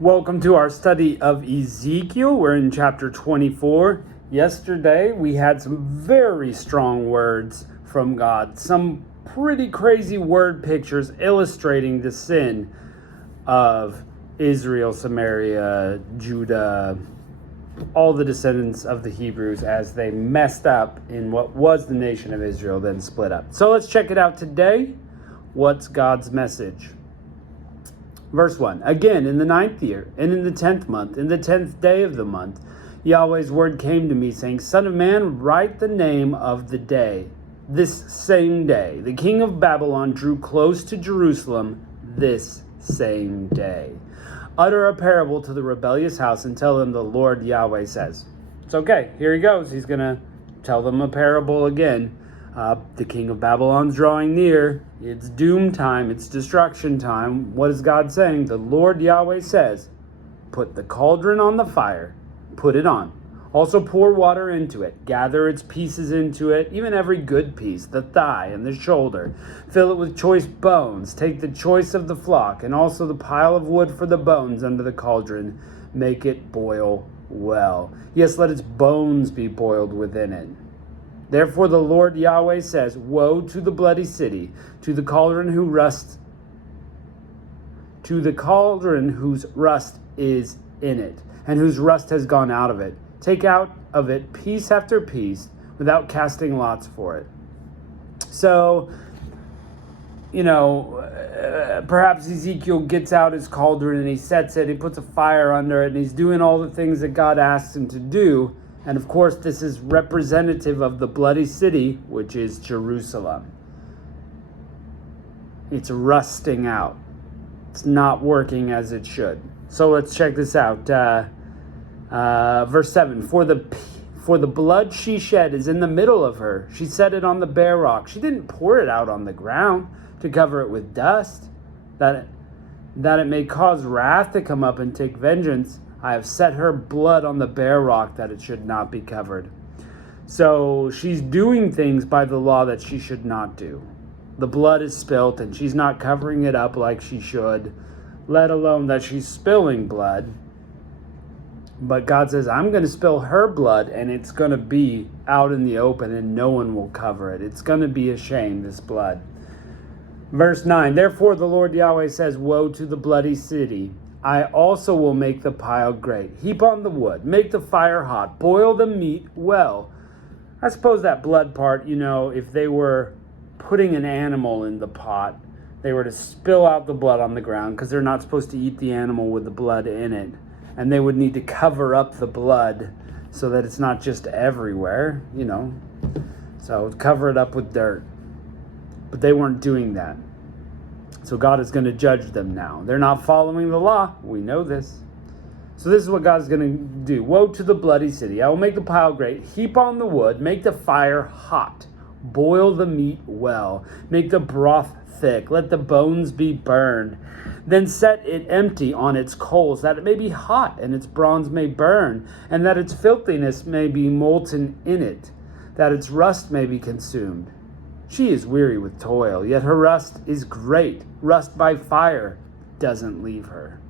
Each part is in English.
Welcome to our study of Ezekiel. We're in chapter 24. Yesterday, we had some very strong words from God, some pretty crazy word pictures illustrating the sin of Israel, Samaria, Judah, all the descendants of the Hebrews as they messed up in what was the nation of Israel, then split up. So let's check it out today. What's God's message? Verse 1, again, in the 9th year, and in the 10th month, in the 10th day of the month, Yahweh's word came to me, saying, Son of man, write the name of the day. This same day, the king of Babylon drew close to Jerusalem this same day. Utter a parable to the rebellious house and tell them the Lord Yahweh says. It's okay, here he goes. He's going to tell them a parable again. The king of Babylon's drawing near. It's doom time. It's destruction time. What is God saying? The Lord Yahweh says, put the cauldron on the fire. Put it on. Also pour water into it. Gather its pieces into it, even every good piece, the thigh and the shoulder. Fill it with choice bones. Take the choice of the flock and also the pile of wood for the bones under the cauldron. Make it boil well. Yes, let its bones be boiled within it. Therefore the Lord Yahweh says, woe to the bloody city, to the cauldron whose rust is in it, and whose rust has gone out of it. Take out of it piece after piece, without casting lots for it. So, perhaps Ezekiel gets out his cauldron and he sets it, he puts a fire under it, and he's doing all the things that God asks him to do. And of course, this is representative of the bloody city, which is Jerusalem. It's rusting out. It's not working as it should. So let's check this out. Verse 7, For the blood she shed is in the middle of her. She set it on the bare rock. She didn't pour it out on the ground to cover it with dust, that it may cause wrath to come up and take vengeance. I have set her blood on the bare rock that it should not be covered. So she's doing things by the law that she should not do. The blood is spilt and she's not covering it up like she should, let alone that she's spilling blood. But God says, I'm going to spill her blood and it's going to be out in the open and no one will cover it. It's going to be a shame, this blood. Verse 9, Therefore the Lord Yahweh says, Woe to the bloody city. I also will make the pile great. Heap on the wood. Make the fire hot. Boil the meat well. I suppose that blood part, if they were putting an animal in the pot, they were to spill out the blood on the ground because they're not supposed to eat the animal with the blood in it. And they would need to cover up the blood so that it's not just everywhere, So cover it up with dirt. But they weren't doing that. So God is going to judge them now. They're not following the law. We know this. So this is what God is going to do. Woe to the bloody city. I will make the pile great. Heap on the wood. Make the fire hot. Boil the meat well. Make the broth thick. Let the bones be burned. Then set it empty on its coals, that it may be hot, and its bronze may burn, and that its filthiness may be molten in it, that its rust may be consumed. She is weary with toil, yet her rust is great. Rust by fire doesn't leave her.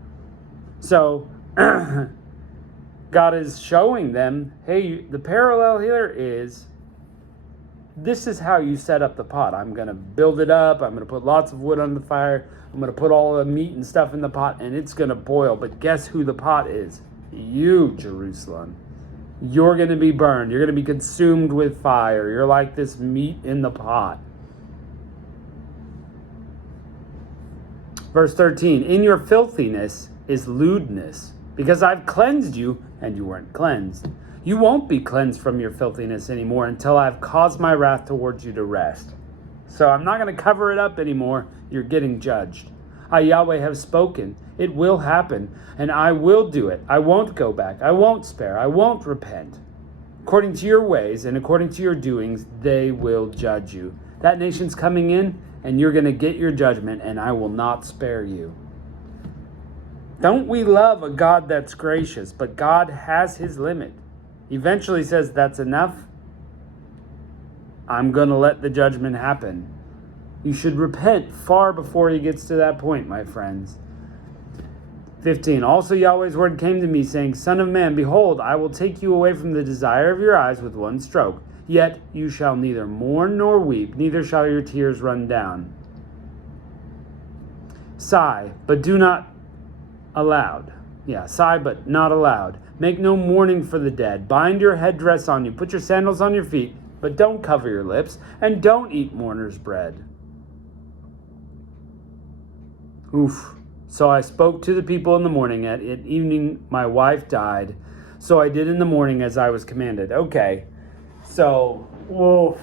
So, God is showing them, hey, the parallel here is, this is how you set up the pot. I'm going to build it up. I'm going to put lots of wood on the fire. I'm going to put all the meat and stuff in the pot, and it's going to boil. But guess who the pot is? You, Jerusalem. You're going to be burned. You're going to be consumed with fire. You're like this meat in the pot. Verse 13, In your filthiness is lewdness, because I've cleansed you, and you weren't cleansed. You won't be cleansed from your filthiness anymore until I've caused my wrath towards you to rest. So I'm not going to cover it up anymore. You're getting judged. I, Yahweh, have spoken. It will happen, and I will do it. I won't go back. I won't spare. I won't repent. According to your ways and according to your doings, they will judge you. That nation's coming in, and you're going to get your judgment, and I will not spare you. Don't we love a God that's gracious? But God has his limit. Eventually says, that's enough. I'm going to let the judgment happen. You should repent far before he gets to that point, my friends. 15. Also Yahweh's word came to me, saying, Son of man, behold, I will take you away from the desire of your eyes with one stroke. Yet you shall neither mourn nor weep, neither shall your tears run down. Sigh, but do not aloud. Sigh, but not aloud. Make no mourning for the dead. Bind your headdress on you. Put your sandals on your feet, but don't cover your lips, and don't eat mourner's bread. Oof. So I spoke to the people in the morning. At evening, my wife died. So I did in the morning as I was commanded. Okay. So, oof.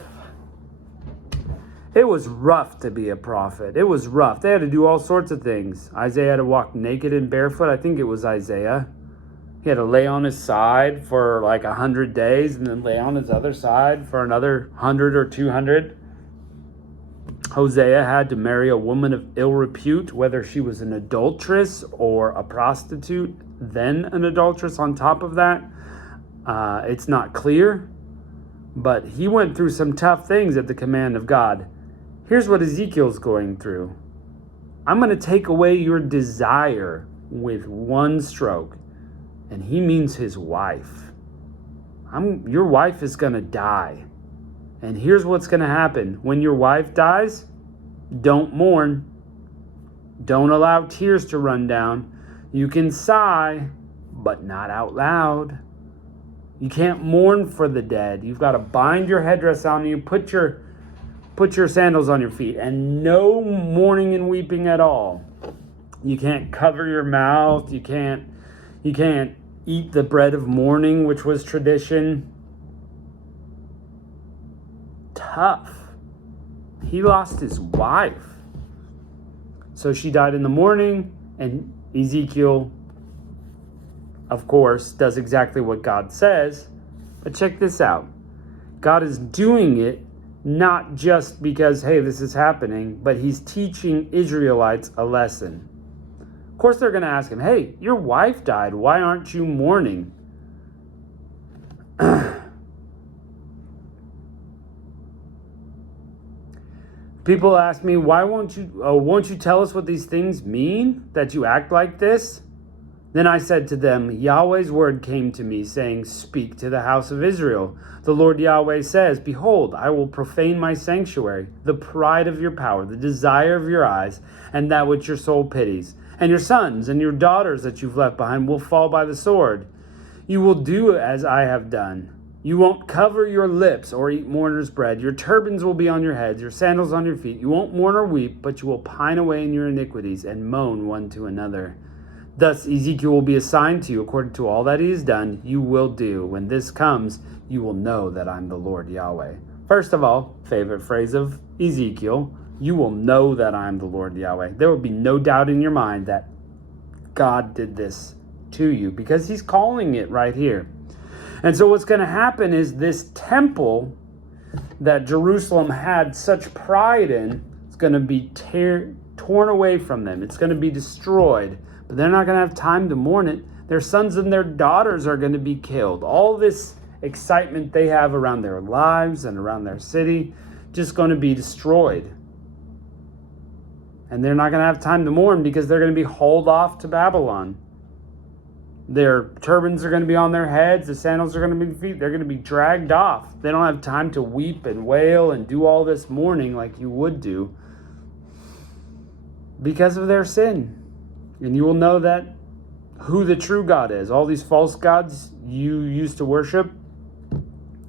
It was rough to be a prophet. It was rough. They had to do all sorts of things. Isaiah had to walk naked and barefoot. I think it was Isaiah. He had to lay on his side for like 100 days and then lay on his other side for another 100 or 200. Hosea had to marry a woman of ill repute, whether she was an adulteress or a prostitute, then an adulteress on top of that. It's not clear, but he went through some tough things at the command of God. Here's what Ezekiel's going through. I'm going to take away your desire with one stroke. And he means his wife. Your wife is going to die. And here's what's going to happen. When your wife dies, don't mourn. Don't allow tears to run down. You can sigh, but not out loud. You can't mourn for the dead. You've got to bind your headdress on you, put your sandals on your feet, and no mourning and weeping at all. You can't cover your mouth. You can't eat the bread of mourning, which was tradition. Tough. He lost his wife. So she died in the morning, and Ezekiel, of course, does exactly what God says. But check this out. God is doing it not just because, hey, this is happening, but he's teaching Israelites a lesson. Of course, they're going to ask him, hey, your wife died. Why aren't you mourning? People ask me, why won't you tell us what these things mean, that you act like this? Then I said to them, Yahweh's word came to me, saying, speak to the house of Israel. The Lord Yahweh says, behold, I will profane my sanctuary, the pride of your power, the desire of your eyes, and that which your soul pities. And your sons and your daughters that you've left behind will fall by the sword. You will do as I have done. You won't cover your lips or eat mourner's bread. Your turbans will be on your heads, your sandals on your feet. You won't mourn or weep, but you will pine away in your iniquities and moan one to another. Thus Ezekiel will be assigned to you according to all that he has done. You will do. When this comes, you will know that I'm the Lord Yahweh. First of all, favorite phrase of Ezekiel, you will know that I'm the Lord Yahweh. There will be no doubt in your mind that God did this to you, because he's calling it right here. And so what's going to happen is this temple that Jerusalem had such pride in is going to be torn away from them. It's going to be destroyed, but they're not going to have time to mourn it. Their sons and their daughters are going to be killed. All this excitement they have around their lives and around their city just going to be destroyed. And they're not going to have time to mourn because they're going to be hauled off to Babylon. Their turbans are going to be on their heads. The sandals are going to be feet. They're going to be dragged off. They don't have time to weep and wail and do all this mourning like you would do because of their sin. And you will know that who the true God is. All these false gods you used to worship,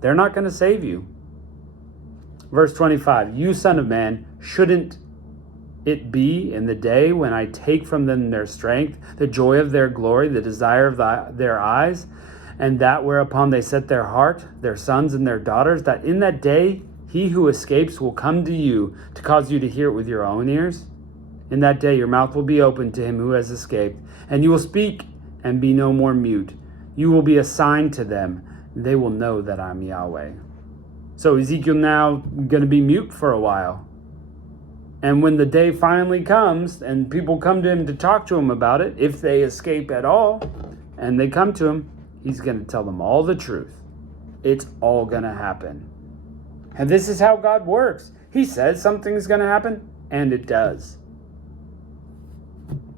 they're not going to save you. Verse 25, you son of man, shouldn't it be in the day when I take from them their strength, the joy of their glory, the desire of their eyes, and that whereupon they set their heart, their sons and their daughters, that in that day he who escapes will come to you to cause you to hear it with your own ears? In that day your mouth will be opened to him who has escaped, and you will speak and be no more mute. You will be a sign to them, and they will know that I'm Yahweh. So Ezekiel now going to be mute for a while. And when the day finally comes and people come to him to talk to him about it, if they escape at all, and they come to him, he's going to tell them all the truth. It's all going to happen. And this is how God works. He says something's going to happen, and it does.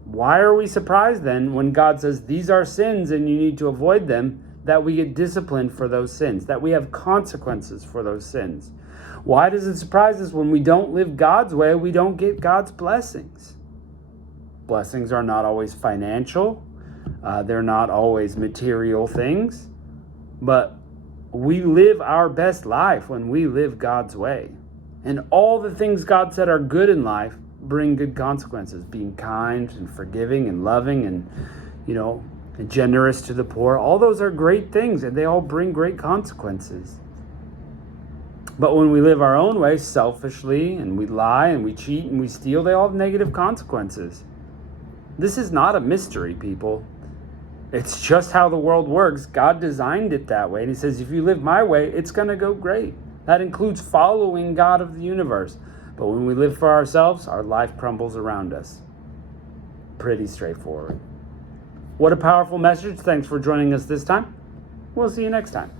Why are we surprised then when God says these are sins and you need to avoid them, that we get disciplined for those sins, that we have consequences for those sins? Why does it surprise us when we don't live God's way, we don't get God's blessings? Blessings are not always financial. They're not always material things. But we live our best life when we live God's way. And all the things God said are good in life bring good consequences. Being kind and forgiving and loving and, and generous to the poor. All those are great things and they all bring great consequences. But when we live our own way selfishly and we lie and we cheat and we steal, they all have negative consequences. This is not a mystery, people. It's just how the world works. God designed it that way. And he says, if you live my way, it's going to go great. That includes following God of the universe. But when we live for ourselves, our life crumbles around us. Pretty straightforward. What a powerful message. Thanks for joining us this time. We'll see you next time.